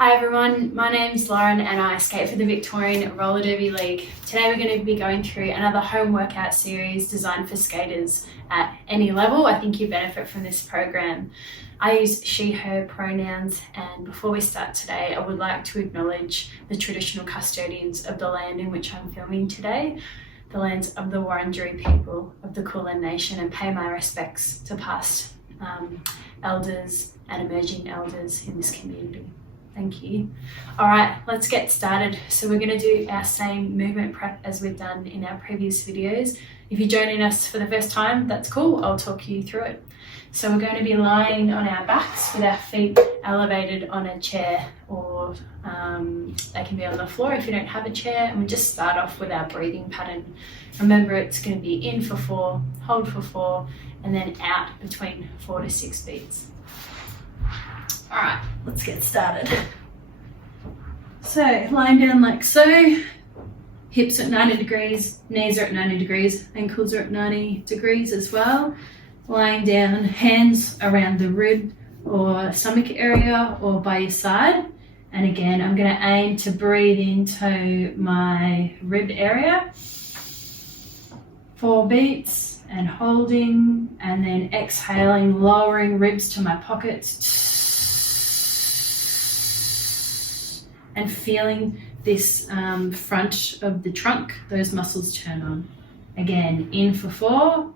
Hi everyone, my name's Lauren and I skate for the Victorian Roller Derby League. Today we're going to be going through another home workout series designed for skaters at any level. I think you benefit from this program. I use she, her pronouns, and before we start today I would like to acknowledge the traditional custodians of the land in which I'm filming today, the lands of the Wurundjeri people of the Kulin Nation, and pay my respects to past elders and emerging elders in this community. Thank you. All right, let's get started. So we're going to do our same movement prep as we've done in our previous videos. If you're joining us for the first time, that's cool. I'll talk you through it. So we're going to be lying on our backs with our feet elevated on a chair, or they can be on the floor if you don't have a chair. And we just start off with our breathing pattern. Remember, it's going to be in for 4, hold for 4, and then out between 4 to 6 beats. All right, let's get started. So lying down like so, hips at 90 degrees, knees are at 90 degrees, ankles are at 90 degrees as well. Lying down, hands around the rib or stomach area or by your side. And again, I'm gonna aim to breathe into my rib area. 4 beats and holding, and then exhaling, lowering ribs to my pockets. And feeling this front of the trunk, those muscles turn on. Again, in for 4,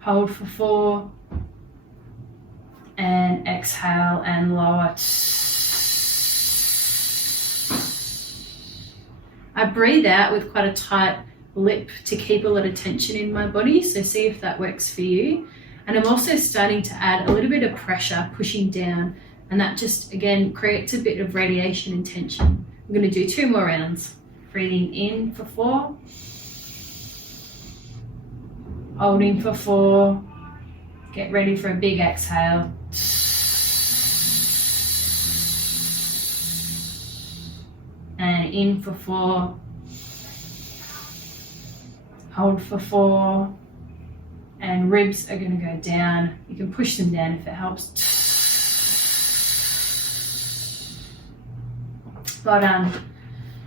hold for 4, and exhale and lower. I breathe out with quite a tight lip to keep a lot of tension in my body, so see if that works for you. And I'm also starting to add a little bit of pressure, pushing down, and that just, again, creates a bit of radiation and tension. I'm going to do 2 more rounds. Breathing in for 4. Holding for 4. Get ready for a big exhale. And in for 4. Hold for 4. And ribs are going to go down. You can push them down if it helps. Well done.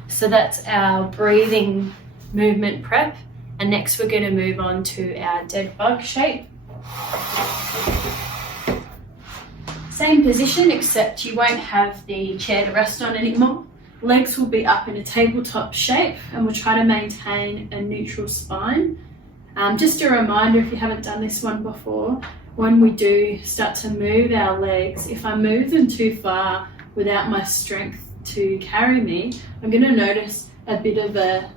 So that's our breathing movement prep. And next we're going to move on to our dead bug shape. Same position, except you won't have the chair to rest on anymore. Legs will be up in a tabletop shape, and we'll try to maintain a neutral spine. Just a reminder, if you haven't done this one before, when we do start to move our legs, if I move them too far without my strength to carry me, I'm going to notice a bit of a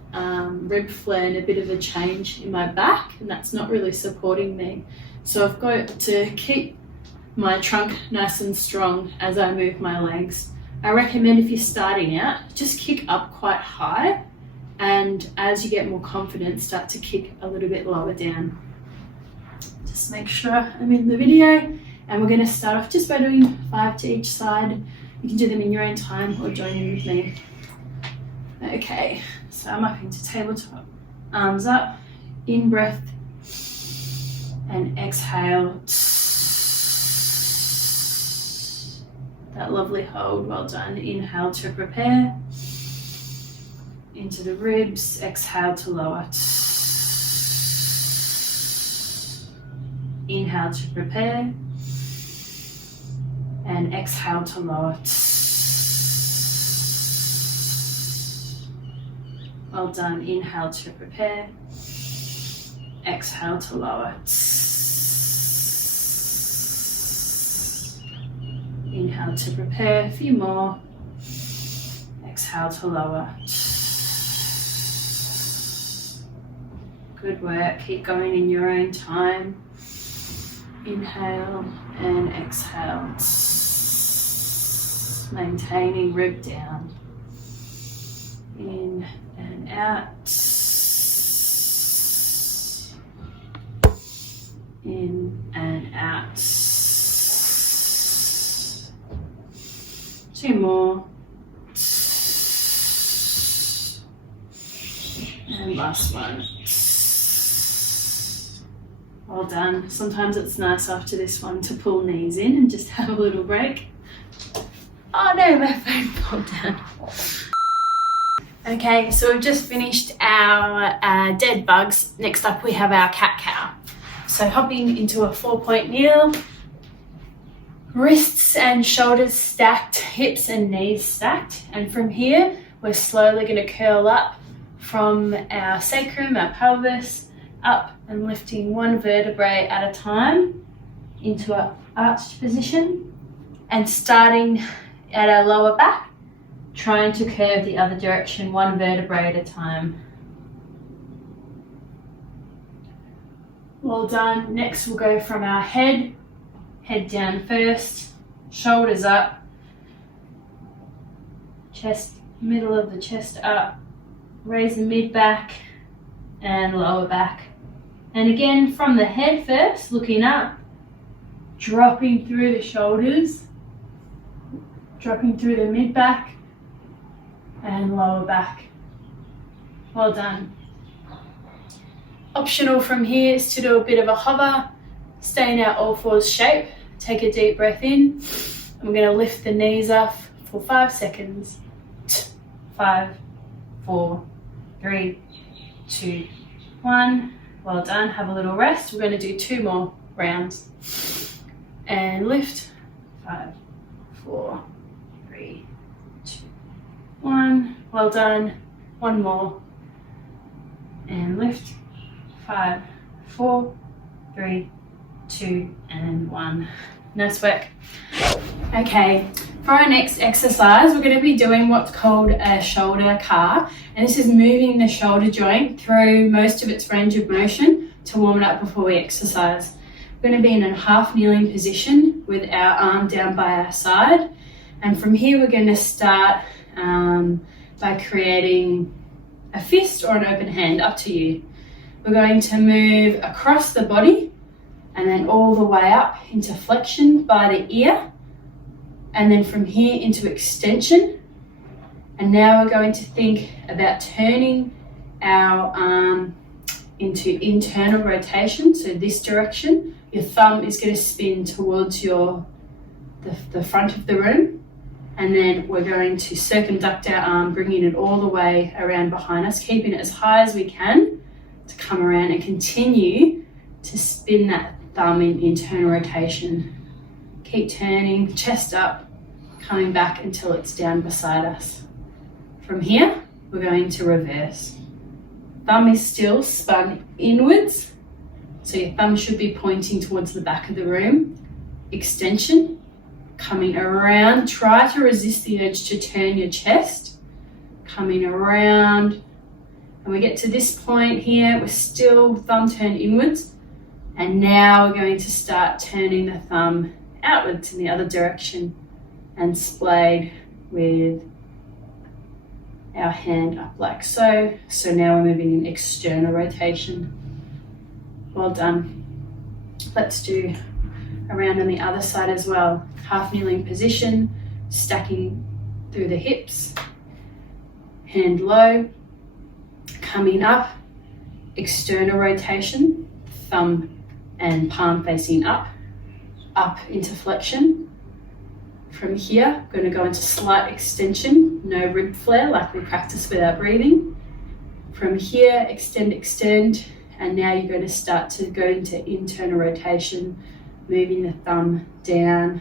rib flare and a bit of a change in my back, and that's not really supporting me. So I've got to keep my trunk nice and strong as I move my legs. I recommend, if you're starting out, just kick up quite high, and as you get more confident, start to kick a little bit lower down. Just make sure I'm in the video, and we're going to start off just by doing 5 to each side. You can do them in your own time or join in with me. Okay, so I'm up into tabletop. Arms up, in breath, and exhale. That lovely hold, well done. Inhale to prepare. Into the ribs, exhale to lower. Inhale to prepare. And exhale to lower. Well done. Inhale to prepare. Exhale to lower. Inhale to prepare. A few more. Exhale to lower. Good work. Keep going in your own time. Inhale and exhale. Maintaining rib down. In and out. In and out. 2 more. And last one. Well done. Sometimes it's nice after this one to pull knees in and just have a little break. Oh no, my phone popped down. Okay, so we've just finished our dead bugs. Next up we have our cat-cow. So hopping into a 4-point kneel, wrists and shoulders stacked, hips and knees stacked. And from here, we're slowly going to curl up from our sacrum, our pelvis, up and lifting one vertebrae at a time into an arched position and starting at our lower back, trying to curve the other direction, one vertebrae at a time. Well done. Next we'll go from our head down first, shoulders up, chest, middle of the chest up, raise the mid back and lower back. And again from the head first, looking up, dropping through the shoulders, dropping through the mid back and lower back. Well done. Optional from here is to do a bit of a hover, stay in our all fours shape, take a deep breath in, and we're going to lift the knees up for 5 seconds. 5, 4, 3, 2, 1. Well done, have a little rest. We're going to do 2 more rounds. And lift, 5, 4, 3, 2, 1. Well done, 1 more. And lift, 5, 4, 3, 2, and 1. Nice work. Okay, for our next exercise, we're going to be doing what's called a shoulder car. And this is moving the shoulder joint through most of its range of motion to warm it up before we exercise. We're going to be in a half kneeling position with our arm down by our side. And from here, we're going to start by creating a fist or an open hand, up to you. We're going to move across the body and then all the way up into flexion by the ear, and then from here into extension. And now we're going to think about turning our arm into internal rotation, so this direction. Your thumb is going to spin towards the front of the room, and then we're going to circumduct our arm, bringing it all the way around behind us, keeping it as high as we can to come around and continue to spin that thumb in internal rotation. Keep turning, chest up, coming back until it's down beside us. From here, we're going to reverse. Thumb is still spun inwards, so your thumb should be pointing towards the back of the room. Extension, coming around. Try to resist the urge to turn your chest. Coming around. And we get to this point here, we're still thumb turned inwards. And now we're going to start turning the thumb outwards in the other direction and splayed with our hand up like so. So now we're moving in external rotation. Well done. Let's do around on the other side as well. Half kneeling position, stacking through the hips, hand low, coming up, external rotation, thumb and palm facing up, up into flexion. From here, we're going to go into slight extension, no rib flare like we practice with our breathing. From here, extend, and now you're going to start to go into internal rotation, moving the thumb down.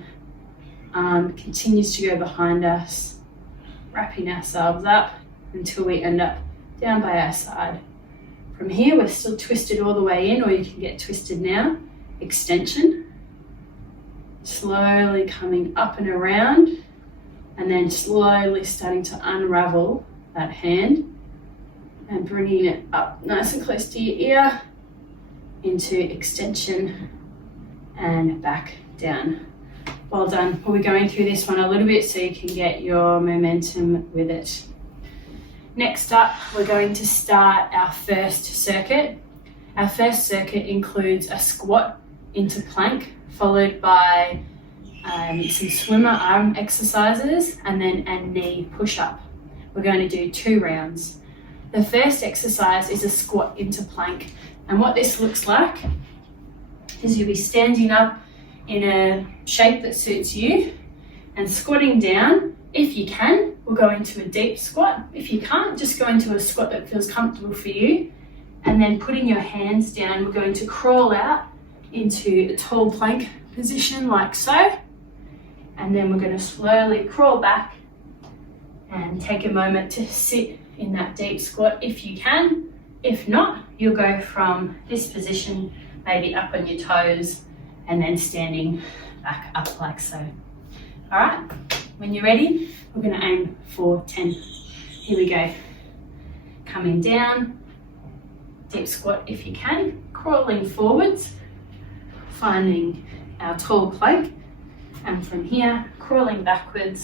Arm continues to go behind us, wrapping ourselves up until we end up down by our side. From here, we're still twisted all the way in, or you can get twisted now. Extension, slowly coming up and around, and then slowly starting to unravel that hand and bringing it up nice and close to your ear into extension and back down. Well done. We'll be going through this one a little bit so you can get your momentum with it. Next up, we're going to start our first circuit. Our first circuit includes a squat into plank, followed by some swimmer arm exercises, and then a knee push-up. We're going to do 2 rounds. The first exercise is a squat into plank, and what this looks like is you'll be standing up in a shape that suits you, And squatting down, if you can, we'll go into a deep squat. If you can't, just go into a squat that feels comfortable for you. And then putting your hands down, we're going to crawl out into a tall plank position like so. And then we're going to slowly crawl back and take a moment to sit in that deep squat if you can. If not, you'll go from this position, maybe up on your toes, and then standing back up like so. All right, when you're ready, we're going to aim for 10. Here we go. Coming down, deep squat if you can, crawling forwards, finding our tall plank, and from here, crawling backwards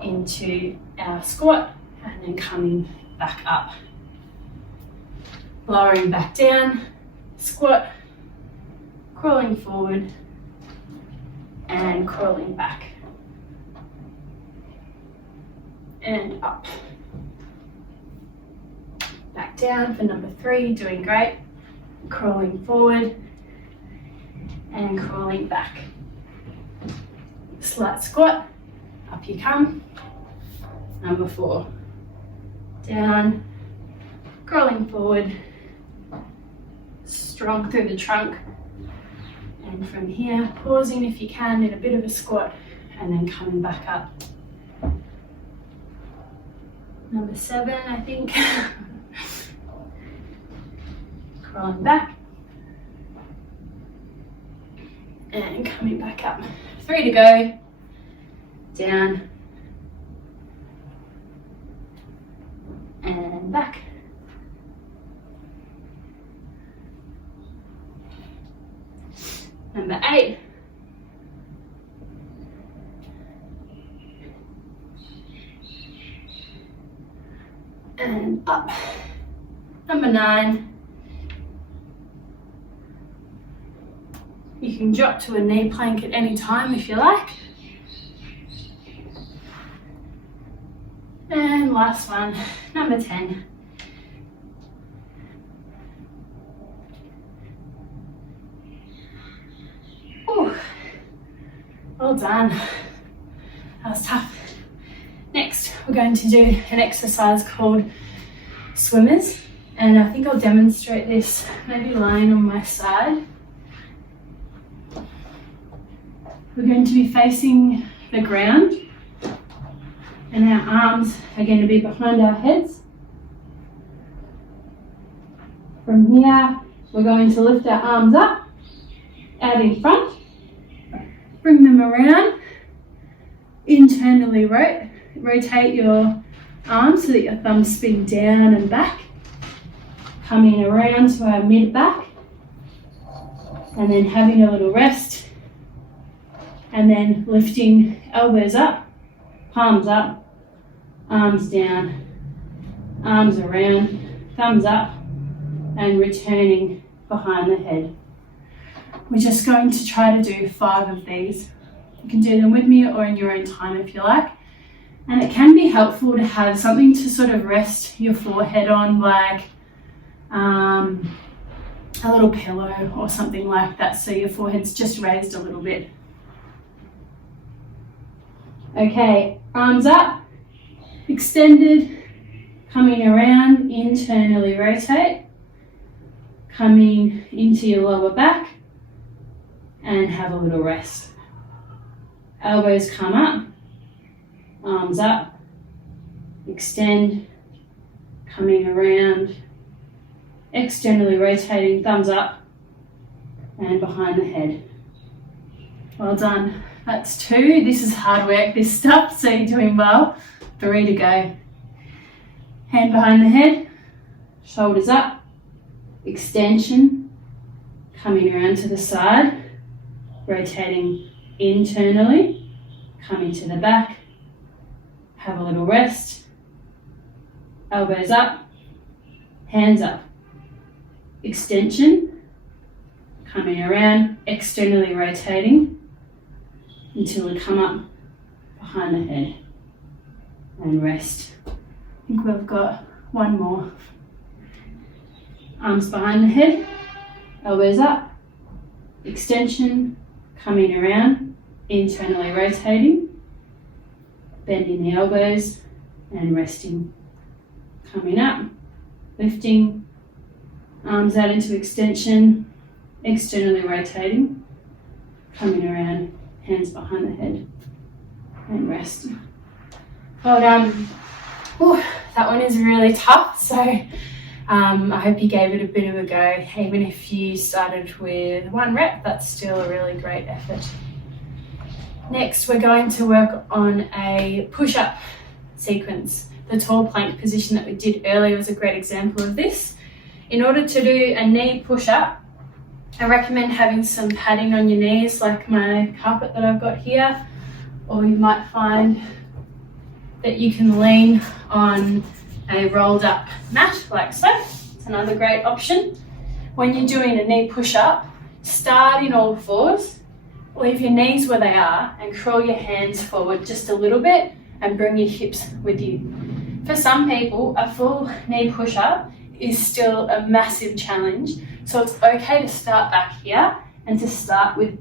into our squat, and then coming back up. Lowering back down, squat, crawling forward, and crawling back. And up. Back down for number 3, doing great. Crawling forward and crawling back. Slight squat, up you come. Number 4. Down, crawling forward, strong through the trunk. And from here, pausing if you can in a bit of a squat, and then coming back up. Number 7, I think. Crawling back. And coming back up. 3 to go. Down. And back. Number 8. And up. Number 9. You can drop to a knee plank at any time if you like. And last one, number 10. Ooh, well done. That was tough. Next, we're going to do an exercise called swimmers. And I think I'll demonstrate this maybe lying on my side. We're going to be facing the ground. And our arms are going to be behind our heads. From here, we're going to lift our arms up, out in front, bring them around, internally rotate your arms so that your thumbs spin down and back, coming around to our mid-back, and then having a little rest, and then lifting elbows up, palms up, arms down, arms around, thumbs up, and returning behind the head. We're just going to try to do 5 of these. You can do them with me or in your own time if you like. And it can be helpful to have something to sort of rest your forehead on, like a little pillow or something like that, so your forehead's just raised a little bit. Okay, arms up, extended, coming around, internally rotate, coming into your lower back, and have a little rest. Elbows come up, arms up, extend, coming around, externally rotating, thumbs up, and behind the head. Well done. That's 2. This is hard work, this stuff, so you're doing well. 3 to go. Hand behind the head, shoulders up, extension, coming around to the side, rotating internally, coming to the back, have a little rest, elbows up, hands up, extension, coming around, externally rotating until we come up behind the head and rest. I think we've got one more. Arms behind the head, elbows up, extension, coming around, internally rotating, bending the elbows and resting. Coming up, lifting, arms out into extension, externally rotating, coming around, hands behind the head, and rest. Well done. Ooh, that one is really tough, so I hope you gave it a bit of a go. Even if you started with 1 rep, that's still a really great effort. Next, we're going to work on a push-up sequence. The tall plank position that we did earlier was a great example of this. In order to do a knee push-up, I recommend having some padding on your knees, like my carpet that I've got here, or you might find that you can lean on a rolled up mat like so. It's another great option. When you're doing a knee push-up, start in all fours, leave your knees where they are and crawl your hands forward just a little bit and bring your hips with you. For some people, a full knee push-up is still a massive challenge, so it's okay to start back here and to start with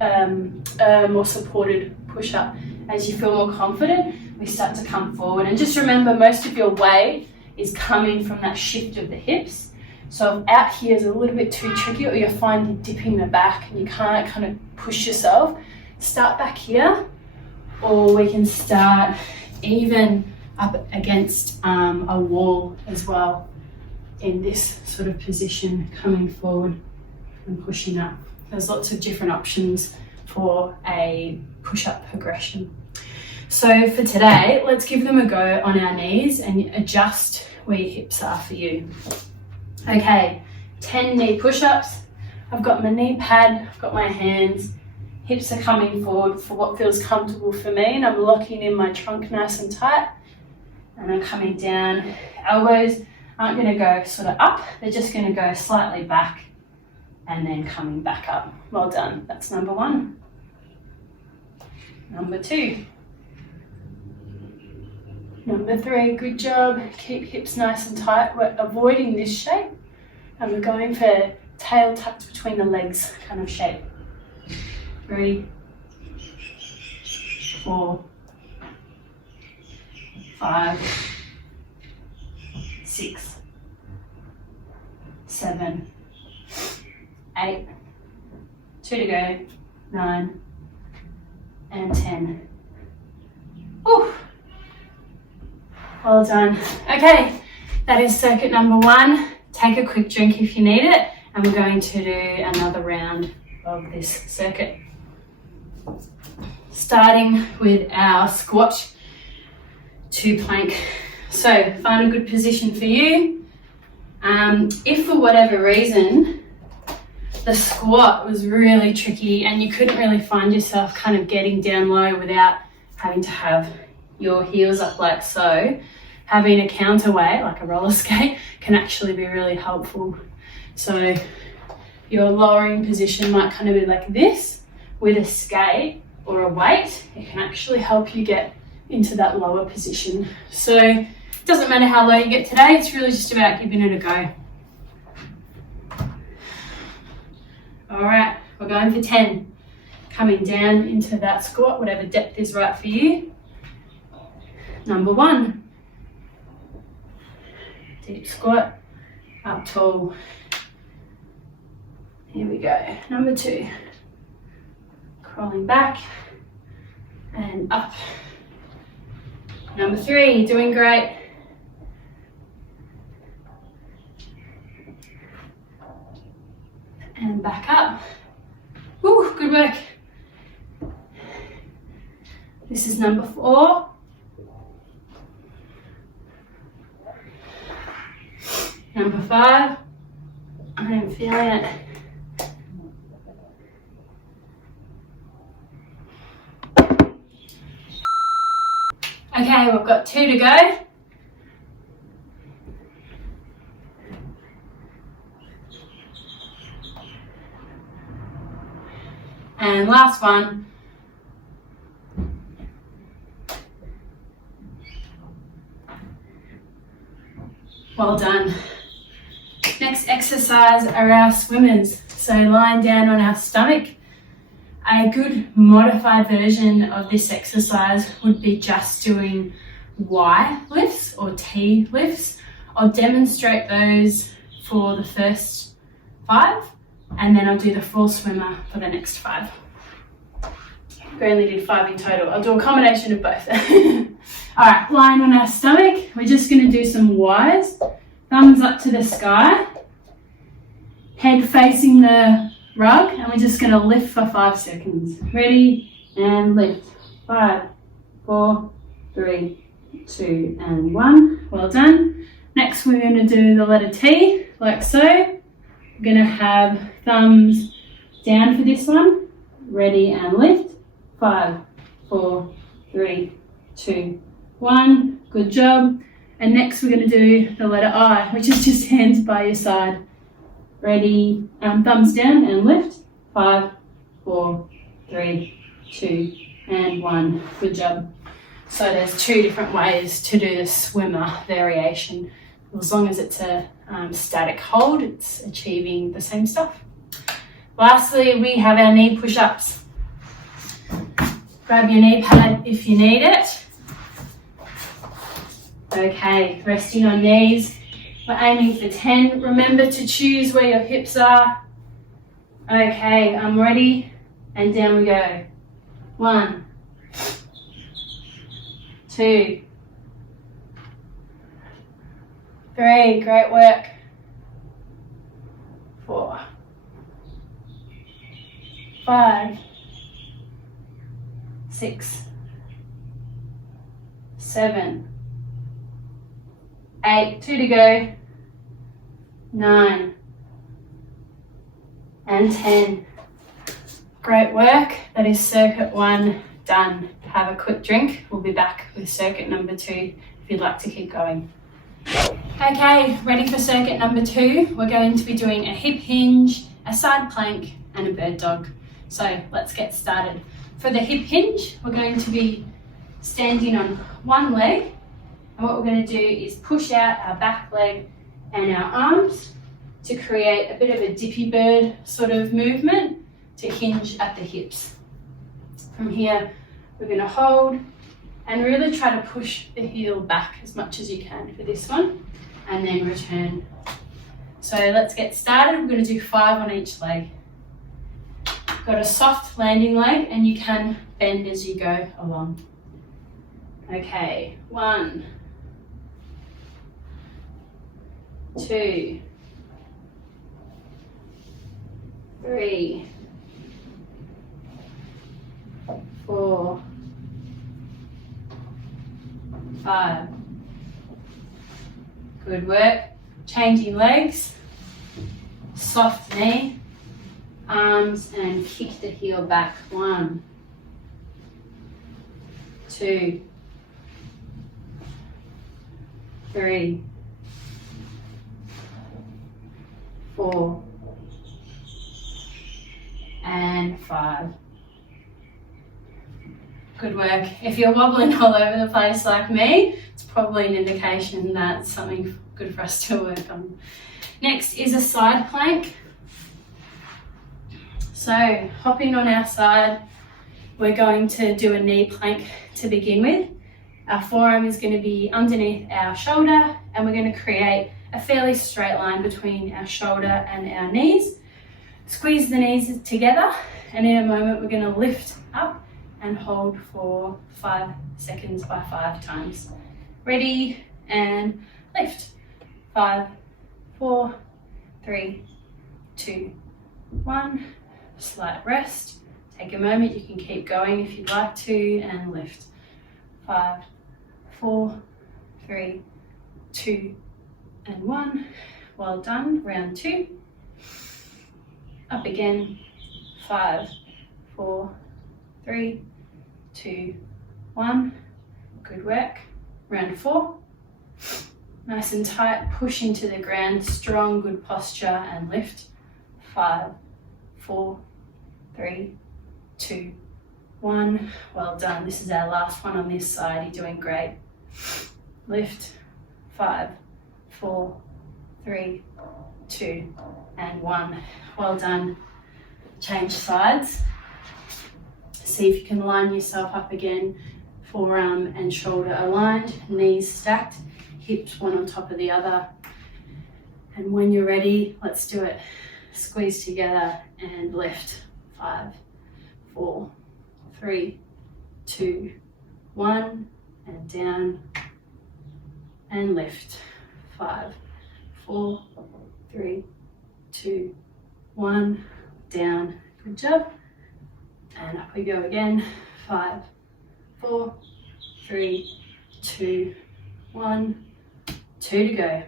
a more supported push-up. As you feel more confident, we start to come forward. And just remember, most of your weight is coming from that shift of the hips. So if out here is a little bit too tricky, or you find you're dipping the back and you can't kind of push yourself, start back here, or we can start even up against a wall as well in this sort of position, coming forward and pushing up. There's lots of different options for a push-up progression. So for today, let's give them a go on our knees and adjust where your hips are for you. Okay, 10 knee push-ups. I've got my knee pad, I've got my hands, hips are coming forward for what feels comfortable for me, and I'm locking in my trunk nice and tight, and I'm coming down. Elbows aren't going to go sort of up, they're just going to go slightly back and then coming back up. Well done, that's number 1. Number 2. Number 3, good job. Keep hips nice and tight. We're avoiding this shape and we're going for tail tucked between the legs kind of shape. 3, 4, 5, 6, 7, 8, 2 to go, 9, and 10. Whew. Well done. Okay, that is circuit number 1. Take a quick drink if you need it, and we're going to do another round of this circuit. Starting with our squat to plank. So find a good position for you. If for whatever reason the squat was really tricky and you couldn't really find yourself kind of getting down low without having to have your heels up like so, having a counterweight like a roller skate can actually be really helpful. So your lowering position might kind of be like this with a skate or a weight. It can actually help you get into that lower position. So it doesn't matter how low you get today, it's really just about giving it a go. All right, we're going for 10. Coming down into that squat, whatever depth is right for you. Number 1. Deep squat, up tall. Here we go. Number 2. Crawling back and up. Number 3, you're doing great. And back up. Woo, good work. This is number 4. Number 5. I am feeling it. Okay, we've got 2 to go. And last one. Well done. Next exercise are our swimmers. So lying down on our stomach. A good modified version of this exercise would be just doing Y lifts or T lifts. I'll demonstrate those for the first 5 and then I'll do the full swimmer for the next 5. We only did 5 in total. I'll do a combination of both. All right, lying on our stomach, we're just going to do some Ys. Thumbs up to the sky, head facing the rug, and we're just going to lift for 5 seconds. Ready, and lift. 5, 4, 3, 2, and 1. Well done. Next, we're going to do the letter T, like so. We're going to have thumbs down for this one. Ready, and lift. 5, 4, 3, 2, 1. Good job. And next we're going to do the letter I, which is just hands by your side. Ready, thumbs down and lift. 5, 4, 3, 2, and 1. Good job. So there's 2 different ways to do the swimmer variation. As long as it's a static hold, it's achieving the same stuff. Lastly, we have our knee push-ups. Grab your knee pad if you need it. Okay, resting on knees. We're aiming for 10. Remember to choose where your hips are. Okay, I'm ready. And down we go. 1, 2, 3, great work. 4, 5, 6, 7, 8, 2 to go, 9, and 10. Great work. That is circuit 1 done. Have a quick drink. We'll be back with circuit number 2 if you'd like to keep going. Okay, ready for circuit number 2. We're going to be doing a hip hinge, a side plank, and a bird dog. So let's get started. For the hip hinge, we're going to be standing on one leg, and what we're going to do is push out our back leg and our arms to create a bit of a dippy bird sort of movement to hinge at the hips. From here, we're going to hold and really try to push the heel back as much as you can for this one, and then return. So let's get started. We're going to do 5 on each leg. Got a soft landing leg and you can bend as you go along. Okay, 1, 2, 3, 4, 5. Good work. Changing legs, soft knee, arms, and kick the heel back. 1, 2, 3, 4, and 5. Good work. If you're wobbling all over the place like me, it's probably an indication that's something good for us to work on. Next is a side plank. So hopping on our side, we're going to do a knee plank to begin with. Our forearm is going to be underneath our shoulder, and we're going to create a fairly straight line between our shoulder and our knees. Squeeze the knees together, and in a moment we're going to lift up and hold for 5 seconds by 5 times. Ready, and lift. 5, 4, 3, 2, 1. Slight rest. Take a moment, you can keep going if you'd like to, and lift. 5, 4, 3, 2, and 1. Well done. Round 2. Up again. 5, 4, 3, 2, 1. Good work. Round 4. Nice and tight. Push into the ground. Strong, good posture, and lift. 5, 4, 3, 2, 1. Well done. This is our last one on this side. You're doing great. Lift. 5, 4, 3, 2, and 1. Well done. Change sides. See if you can line yourself up again, forearm and shoulder aligned, knees stacked, hips one on top of the other. And when you're ready, let's do it. Squeeze together and lift. 5, 4, 3, 2, 1, and down and lift. 5, 4, 3, 2, 1, down. Good job. And up we go again. 5, 4, 3, 2, 1, 2 to go.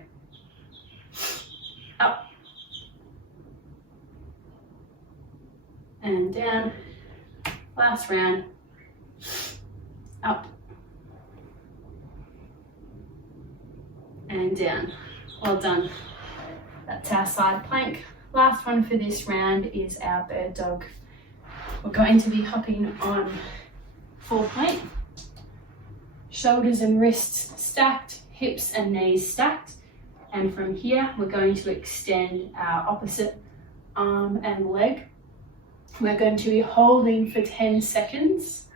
Up and down. Last round. Up and down. Well done. That's our side plank. Last one for this round is our bird dog. We're going to be hopping on 4-point. Shoulders and wrists stacked, hips and knees stacked. And from here, we're going to extend our opposite arm and leg. We're going to be holding for 10 seconds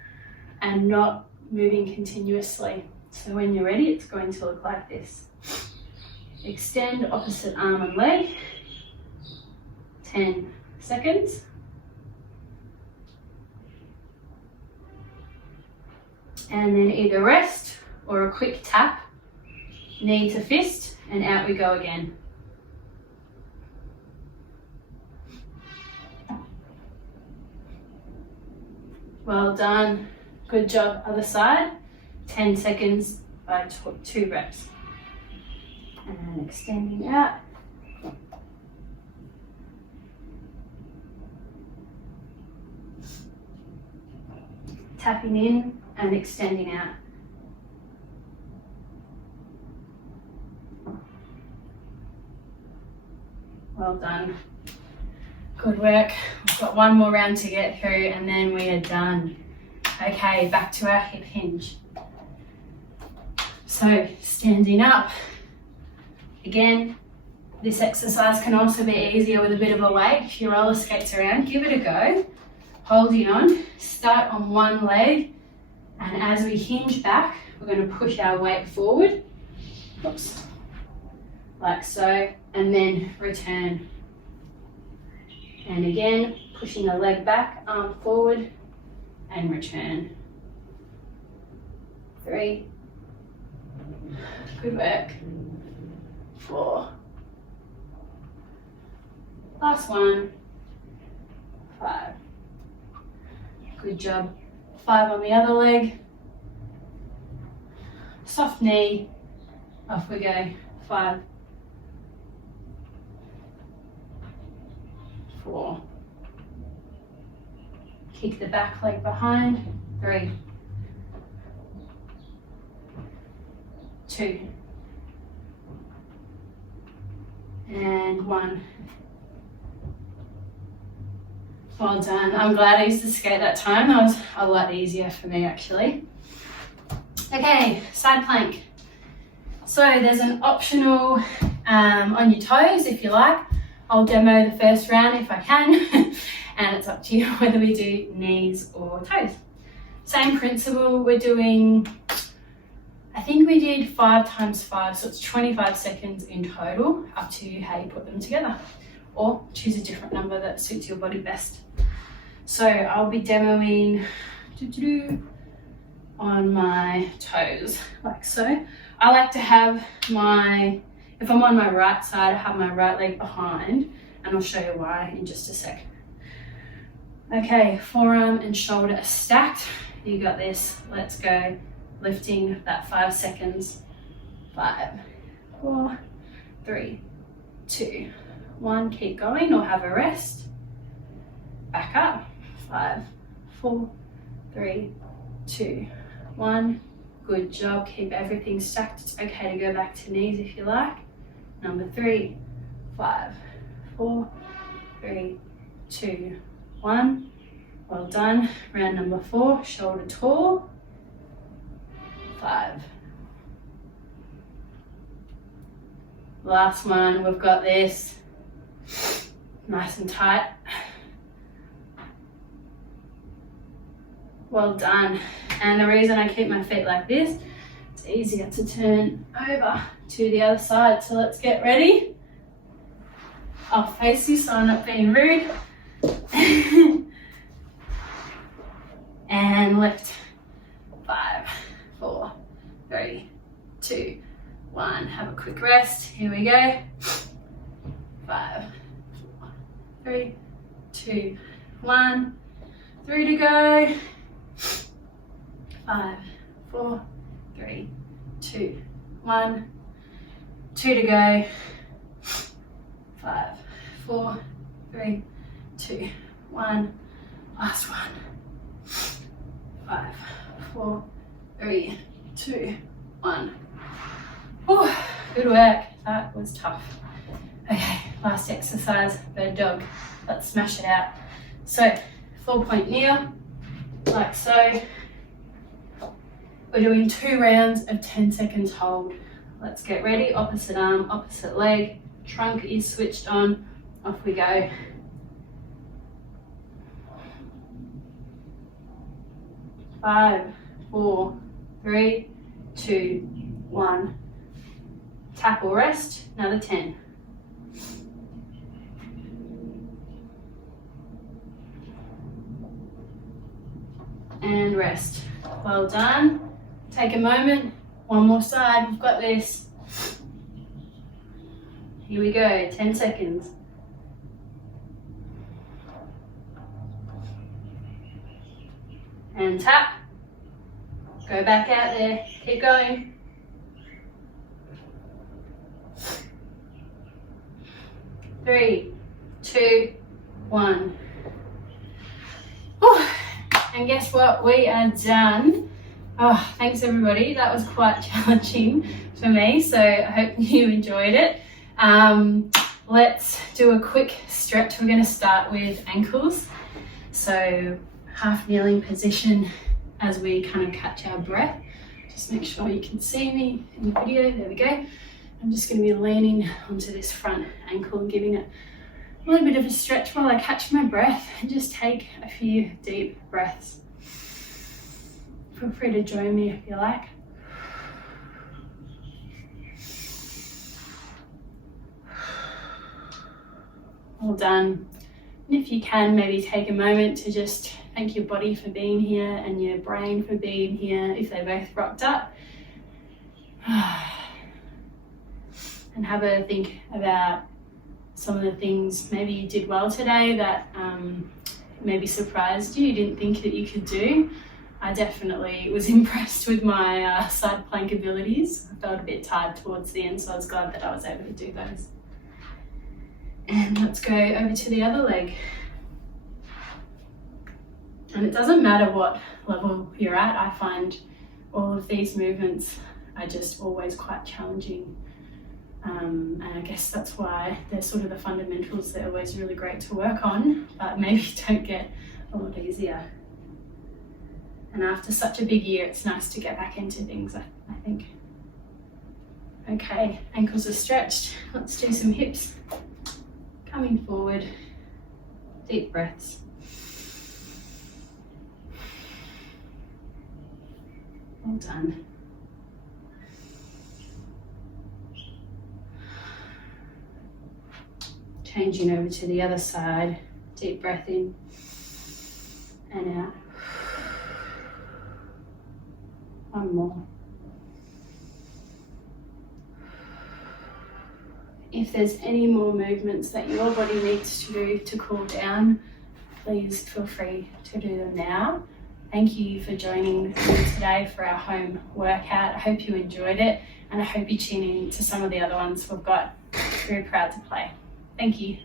and not moving continuously. So when you're ready, it's going to look like this. Extend opposite arm and leg, 10 seconds. And then either rest or a quick tap, knee to fist, and out we go again. Well done. Good job, other side. 10 seconds by 2 reps. And extending out. Tapping in and extending out. Well done. Good work. We've got one more round to get through and then we are done. Okay, back to our hip hinge. So standing up. Again, this exercise can also be easier with a bit of a weight. If you roller skates around, give it a go. Holding on, start on one leg, and as we hinge back, we're going to push our weight forward. Oops. Like so, and then return. And again, pushing the leg back, arm forward, and return. 3. Good work. 4. Last one. 5. Good job. 5 on the other leg. Soft knee. Off we go. 5. 4. Kick the back leg behind. 3. 2. And 1. Well done. I'm glad I used to skate that time. That was a lot easier for me actually. Okay, side plank. So there's an optional on your toes if you like. I'll demo the first round if I can. And it's up to you whether we do knees or toes. Same principle, we're doing, I think we did 5 times 5, so it's 25 seconds in total, up to you how you put them together. Or choose a different number that suits your body best. So I'll be demoing on my toes, like so. I like to have if I'm on my right side, I have my right leg behind, and I'll show you why in just a sec. Okay, forearm and shoulder are stacked. You got this, let's go. Lifting that 5 seconds. 5, 4, 3, 2, 1. Keep going or have a rest. Back up. 5, 4, 3, 2, 1. Good job. Keep everything stacked. It's okay to go back to knees if you like. Number 3, 5, 4, 3, 2, 1. Well done. Round number 4, shoulder tall. 5. Last one, we've got this. Nice and tight. Well done. And the reason I keep my feet like this, it's easier to turn over to the other side. So let's get ready. I'll face you so I'm not being rude. And lift. 5, 4, 3, 2, 1. Have a quick rest. Here we go. 5, 4, 3, 2, 1. 3 to go. 5, 4, 3, 2, 1. 2 to go. 5, 4, 3, 2, 1. Last one. 5, 4, 3, 2, 1. Ooh, good work. That was tough. Okay, last exercise, bird dog. Let's smash it out. So, 4-point kneel, like so. We're doing 2 rounds of 10 seconds hold. Let's get ready. Opposite arm, opposite leg. Trunk is switched on. Off we go. 5, 4, 3, 2, 1. Tap or rest. Another 10. And rest. Well done. Take a moment. One more side. We've got this. Here we go. 10 seconds. And tap. Go back out there. Keep going. Three, 2, 1. Whew. And guess what? We are done. Oh, thanks everybody. That was quite challenging for me, so I hope you enjoyed it. Let's do a quick stretch. We're going to start with ankles. So half kneeling position as we kind of catch our breath. Just make sure you can see me in the video. There we go. I'm just going to be leaning onto this front ankle and giving it a little bit of a stretch while I catch my breath, and just take a few deep breaths. Feel free to join me if you like. Well done. And if you can, maybe take a moment to just thank your body for being here and your brain for being here if they both rocked up. And have a think about some of the things maybe you did well today that maybe surprised you didn't think that you could do. I definitely was impressed with my side plank abilities. I felt a bit tired towards the end, so I was glad that I was able to do those. And let's go over to the other leg. And it doesn't matter what level you're at, I find all of these movements are just always quite challenging. And I guess that's why they're sort of the fundamentals. They're always really great to work on, but maybe don't get a lot easier. And after such a big year, it's nice to get back into things, I think. Okay, ankles are stretched. Let's do some hips. Coming forward, deep breaths. Well done. Changing over to the other side, deep breath in and out. One more. If there's any more movements that your body needs to do to cool down, please feel free to do them now. Thank you for joining me today for our home workout. I hope you enjoyed it, and I hope you tune in to some of the other ones we've got. Very proud to play. Thank you.